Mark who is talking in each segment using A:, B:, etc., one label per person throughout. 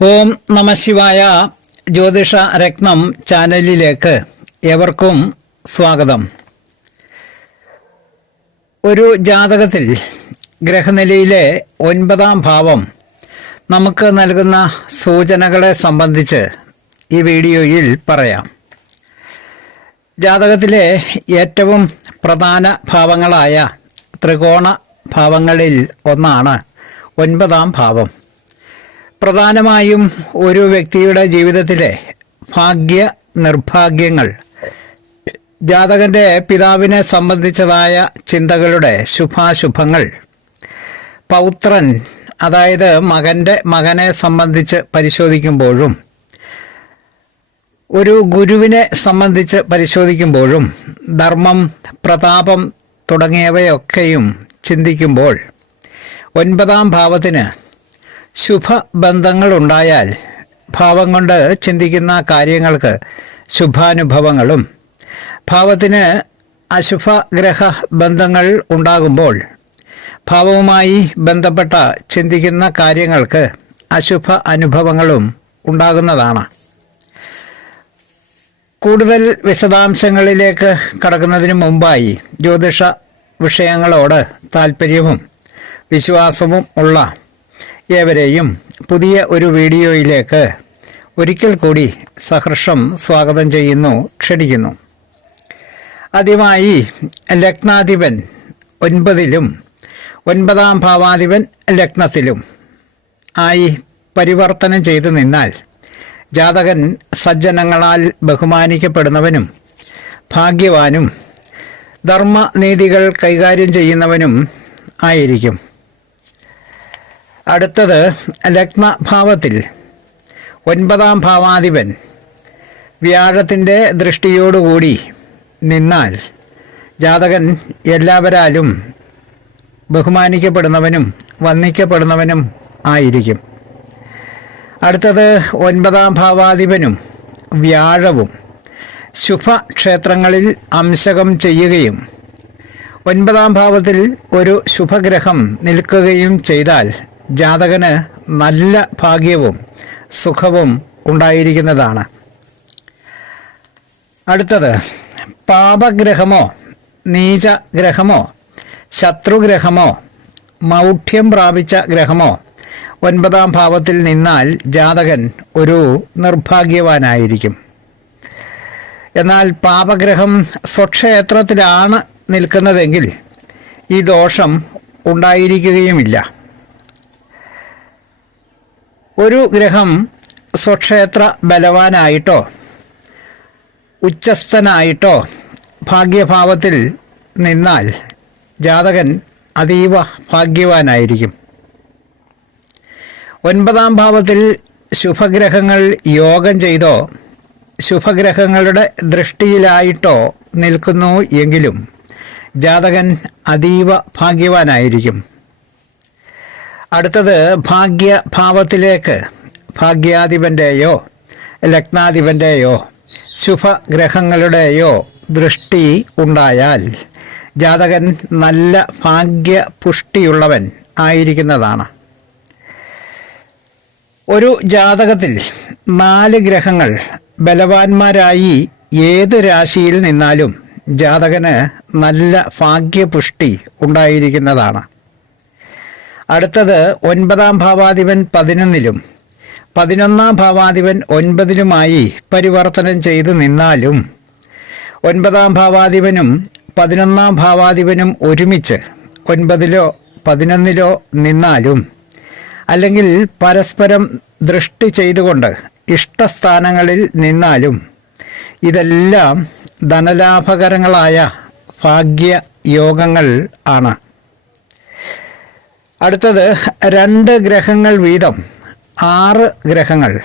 A: ഓം നമശിവായ ജ്യോതിഷ രത്നം ചാനലിലേക്ക് ഏവർക്കും സ്വാഗതം. ഒരു ജാതകത്തിൽ ഗ്രഹനിലയിലെ ഒൻപതാം ഭാവം നമുക്ക് നൽകുന്ന സൂചനകളെ സംബന്ധിച്ച് ഈ വീഡിയോയിൽ പറയാം. ജാതകത്തിലെ ഏറ്റവും പ്രധാന ഭാവങ്ങളായ ത്രികോണ ഭാവങ്ങളിൽ ഒന്നാണ് ഒൻപതാം ഭാവം. പ്രധാനമായും ഒരു വ്യക്തിയുടെ ജീവിതത്തിലെ ഭാഗ്യ നിർഭാഗ്യങ്ങൾ ജാതകന്റെ പിതാവിനെ സംബന്ധിച്ചതായ ചിന്തകളുടെ ശുഭാശുഭങ്ങൾ പൗത്രൻ അതായത് മകന്റെ മകനെ സംബന്ധിച്ച് പരിശോധിക്കുമ്പോഴും ഒരു ഗുരുവിനെ സംബന്ധിച്ച് പരിശോധിക്കുമ്പോഴും ധർമ്മം പ്രതാപം തുടങ്ങിയവയൊക്കെയും ചിന്തിക്കുമ്പോൾ ഒൻപതാം ഭാവത്തിന് ശുഭബന്ധങ്ങളുണ്ടായാൽ ഭാവം കൊണ്ട് ചിന്തിക്കുന്ന കാര്യങ്ങൾക്ക് ശുഭാനുഭവങ്ങളും. ഭാവത്തിന് അശുഭഗ്രഹ ബന്ധങ്ങൾ ഉണ്ടാകുമ്പോൾ ഭാവവുമായി ബന്ധപ്പെട്ട ചിന്തിക്കുന്ന കാര്യങ്ങൾക്ക് അശുഭ അനുഭവങ്ങളും ഉണ്ടാകുന്നതാണ്. കൂടുതൽ വിശദാംശങ്ങളിലേക്ക് കടക്കുന്നതിന് മുമ്പായി ജ്യോതിഷ വിഷയങ്ങളോട് താല്പര്യവും വിശ്വാസവും ഉള്ള ഏവരെയും പുതിയ ഒരു വീഡിയോയിലേക്ക് ഒരിക്കൽ കൂടി സഹർഷം സ്വാഗതം ചെയ്യുന്നു ക്ഷണിക്കുന്നു. ആദ്യമായി ലഗ്നാധിപൻ ഒൻപതിലും ഒൻപതാം ഭാവാധിപൻ ലഗ്നത്തിലും ആയി പരിവർത്തനം ചെയ്തു നിന്നാൽ ജാതകൻ സജ്ജനങ്ങളാൽ ബഹുമാനിക്കപ്പെടുന്നവനും ഭാഗ്യവാനും ധർമ്മനീതികൾ കൈകാര്യം ചെയ്യുന്നവനും ആയിരിക്കും. അടുത്തത് ലഗ്നഭാവത്തിൽ ഒൻപതാം ഭാവാധിപൻ വ്യാഴത്തിന്റെ ദൃഷ്ടിയോടുകൂടി നിന്നാൽ ജാതകൻ എല്ലാവരാലും ബഹുമാനിക്കപ്പെടുന്നവനും വന്ദിക്കപ്പെടുന്നവനും ആയിരിക്കും. അടുത്തത് ഒൻപതാം ഭാവാധിപനും വ്യാഴവും ശുഭക്ഷേത്രങ്ങളിൽ അംശകം ചെയ്യുകയും ഒൻപതാം ഭാവത്തിൽ ഒരു ശുഭഗ്രഹം നിൽക്കുകയും ചെയ്താൽ ജാതകന് നല്ല ഭാഗ്യവും സുഖവും ഉണ്ടായിരിക്കുന്നതാണ്. അടുത്തത് പാപഗ്രഹമോ നീചഗ്രഹമോ ശത്രുഗ്രഹമോ മൗഢ്യം പ്രാപിച്ച ഗ്രഹമോ ഒൻപതാം ഭാവത്തിൽ നിന്നാൽ ജാതകൻ ഒരു നിർഭാഗ്യവാനായിരിക്കും. എന്നാൽ പാപഗ്രഹം സ്വക്ഷേത്രത്തിലാണ് നിൽക്കുന്നതെങ്കിൽ ഈ ദോഷം ഉണ്ടായിരിക്കുകയുമില്ല. ഒരു ഗ്രഹം സ്വക്ഷേത്ര ബലവാനായിട്ടോ ഉച്ചസ്ഥനായിട്ടോ ഭാഗ്യഭാവത്തിൽ നിന്നാൽ ജാതകൻ അതീവ ഭാഗ്യവാനായിരിക്കും. ഒൻപതാം ഭാവത്തിൽ ശുഭഗ്രഹങ്ങൾ യോഗം ചെയ്തോ ശുഭഗ്രഹങ്ങളുടെ ദൃഷ്ടിയിലായിട്ടോ നിൽക്കുന്നു എങ്കിലും ജാതകൻ അതീവ ഭാഗ്യവാനായിരിക്കും. അടുത്തത് ഭാഗ്യഭാവത്തിലേക്ക്. ഭാഗ്യാധിപന്റെയോ ലഗ്നാധിപന്റെയോ ശുഭഗ്രഹങ്ങളുടെയോ ദൃഷ്ടി ഉണ്ടായാൽ ജാതകൻ നല്ല ഭാഗ്യപുഷ്ടിയുള്ളവൻ ആയിരിക്കുന്നതാണ്. ഒരു ജാതകത്തിൽ നാല് ഗ്രഹങ്ങൾ ബലവാന്മാരായി ഏത് രാശിയിൽ നിന്നാലും ജാതകന് നല്ല ഭാഗ്യപുഷ്ടി ഉണ്ടായിരിക്കുന്നതാണ്. അടുത്തത് ഒൻപതാം ഭാവാധിപൻ പതിനൊന്നിലും പതിനൊന്നാം ഭാവാധിപൻ ഒൻപതിലുമായി പരിവർത്തനം ചെയ്തു നിന്നാലും ഒൻപതാം ഭാവാധിപനും പതിനൊന്നാം ഭാവാധിപനും ഒരുമിച്ച് ഒൻപതിലോ പതിനൊന്നിലോ നിന്നാലും അല്ലെങ്കിൽ പരസ്പരം ദൃഷ്ടി ചെയ്തുകൊണ്ട് ഇഷ്ടസ്ഥാനങ്ങളിൽ നിന്നാലും ഇതെല്ലാം ധനലാഭകരങ്ങളായ ഭാഗ്യ യോഗങ്ങൾ ആണ്. അടുത്തത് രണ്ട് ഗ്രഹങ്ങൾ വീതം. ആറ് ഗ്രഹങ്ങൾ.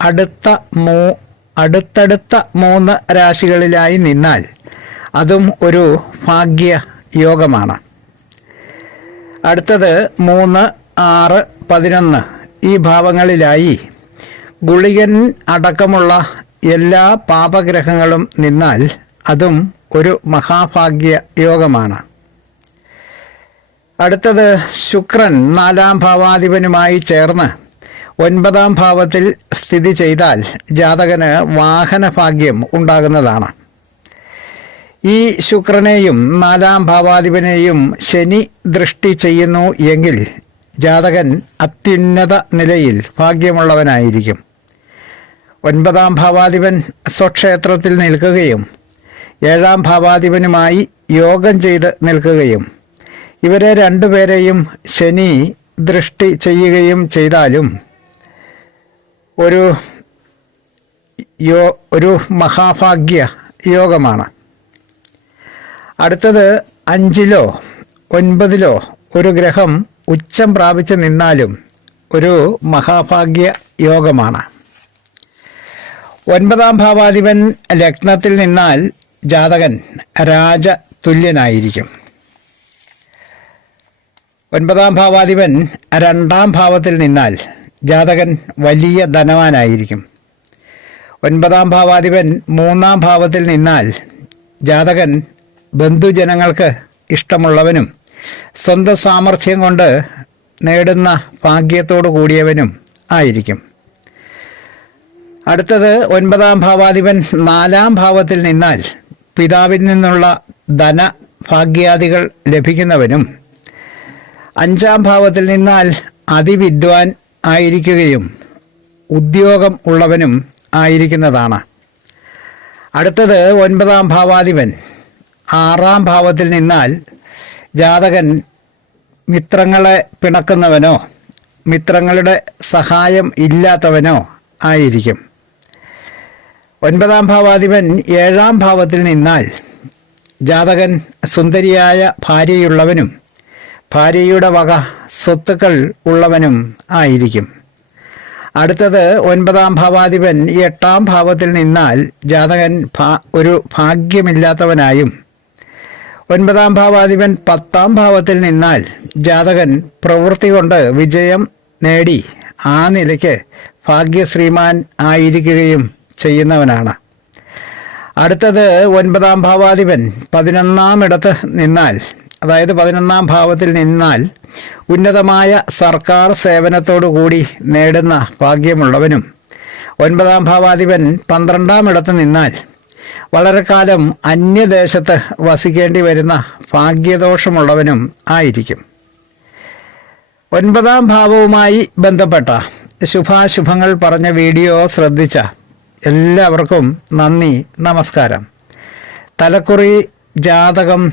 A: അടുത്ത മൂ അടുത്തടുത്ത മൂന്ന് രാശികളിലായി നിന്നാൽ അതും ഒരു ഭാഗ്യ യോഗമാണ്. അടുത്തത് മൂന്ന് ആറ് പതിനൊന്ന് ഈ ഭാവങ്ങളിലായി ഗുളികൻ അടക്കമുള്ള എല്ലാ പാപഗ്രഹങ്ങളും നിന്നാൽ അതും ഒരു മഹാഭാഗ്യ യോഗമാണ്. അടുത്തത് ശുക്രൻ നാലാം ഭാവാധിപനുമായി ചേർന്ന് ഒൻപതാം ഭാവത്തിൽ സ്ഥിതി ചെയ്താൽ ജാതകന് വാഹനഭാഗ്യം ഉണ്ടാകുന്നതാണ്. ഈ ശുക്രനെയും നാലാം ഭാവാധിപനെയും ശനി ദൃഷ്ടി ചെയ്യുന്നു എങ്കിൽ ജാതകൻ അത്യുന്നത നിലയിൽ ഭാഗ്യമുള്ളവനായിരിക്കും. ഒൻപതാം ഭാവാധിപൻ സ്വക്ഷേത്രത്തിൽ നിൽക്കുകയും ഏഴാം ഭാവാധിപനുമായി യോഗം ചെയ്ത് നിൽക്കുകയും ഇവരെ രണ്ടുപേരെയും ശനി ദൃഷ്ടി ചെയ്യുകയും ചെയ്താലും ഒരു യോ ഒരു മഹാഭാഗ്യ യോഗമാണ്. അടുത്തത് അഞ്ചിലോ ഒൻപതിലോ ഒരു ഗ്രഹം ഉച്ചം പ്രാപിച്ച് നിന്നാലും ഒരു മഹാഭാഗ്യ യോഗമാണ്. ഒൻപതാം ഭാവാധിപൻ ലഗ്നത്തിൽ നിന്നാൽ ജാതകൻ രാജതുല്യനായിരിക്കും. ഒൻപതാം ഭാവാധിപൻ രണ്ടാം ഭാവത്തിൽ നിന്നാൽ ജാതകൻ വലിയ ധനവാനായിരിക്കും. ഒൻപതാം ഭാവാധിപൻ മൂന്നാം ഭാവത്തിൽ നിന്നാൽ ജാതകൻ ബന്ധുജനങ്ങൾക്ക് ഇഷ്ടമുള്ളവനും സ്വന്തം സാമർഥ്യം കൊണ്ട് നേടുന്ന ഭാഗ്യത്തോടു കൂടിയവനും ആയിരിക്കും. അടുത്തത് ഒൻപതാം ഭാവാധിപൻ നാലാം ഭാവത്തിൽ നിന്നാൽ പിതാവിൽ നിന്നുള്ള ധന ഭാഗ്യാദികൾ ലഭിക്കുന്നവനും അഞ്ചാം ഭാവത്തിൽ നിന്നാൽ അതിവിദ്വാൻ ആയിരിക്കുകയും ഉദ്യോഗം ഉള്ളവനും ആയിരിക്കുന്നതാണ്. അടുത്തത് ഒൻപതാം ഭാവാധിപൻ. ആറാം ഭാവത്തിൽ നിന്നാൽ ജാതകൻ മിത്രങ്ങളെ പിണക്കുന്നവനോ മിത്രങ്ങളുടെ സഹായം ഇല്ലാത്തവനോ ആയിരിക്കും. ഒൻപതാം ഭാവാധിപൻ ഏഴാം ഭാവത്തിൽ നിന്നാൽ ജാതകൻ സുന്ദരിയായ ഭാര്യയുള്ളവനും ഭാര്യയുടെ വക സ്വത്തുക്കൾ ഉള്ളവനും ആയിരിക്കും. അടുത്തത് ഒൻപതാം ഭാവാധിപൻ എട്ടാം ഭാവത്തിൽ നിന്നാൽ ജാതകൻ ഒരു ഭാഗ്യമില്ലാത്തവനായും. ഒൻപതാം ഭാവാധിപൻ പത്താം ഭാവത്തിൽ നിന്നാൽ ജാതകൻ പ്രവൃത്തി കൊണ്ട് വിജയം നേടി ആ നിലയ്ക്ക് ഭാഗ്യശ്രീമാൻ ആയിരിക്കുകയും ചെയ്യുന്നവനാണ്. അടുത്തത് ഒൻപതാം ഭാവാധിപൻ പതിനൊന്നാം ഇടത്ത് നിന്നാൽ അതായത് പതിനൊന്നാം ഭാവത്തിൽ നിന്നാൽ ഉന്നതമായ സർക്കാർ സേവനത്തോടു കൂടി നേടുന്ന ഭാഗ്യമുള്ളവനും ഒൻപതാം ഭാവാധിപൻ പന്ത്രണ്ടാം ഇടത്ത് നിന്നാൽ വളരെ കാലം അന്യദേശത്ത് വസിക്കേണ്ടി വരുന്ന ഭാഗ്യദോഷമുള്ളവനും ആയിരിക്കും. ഒൻപതാം ഭാവവുമായി ബന്ധപ്പെട്ട ശുഭാശുഭങ്ങൾ പറഞ്ഞ വീഡിയോ ശ്രദ്ധിച്ച എല്ലാവർക്കും നന്ദി നമസ്കാരം. തലക്കുറി ജാതകം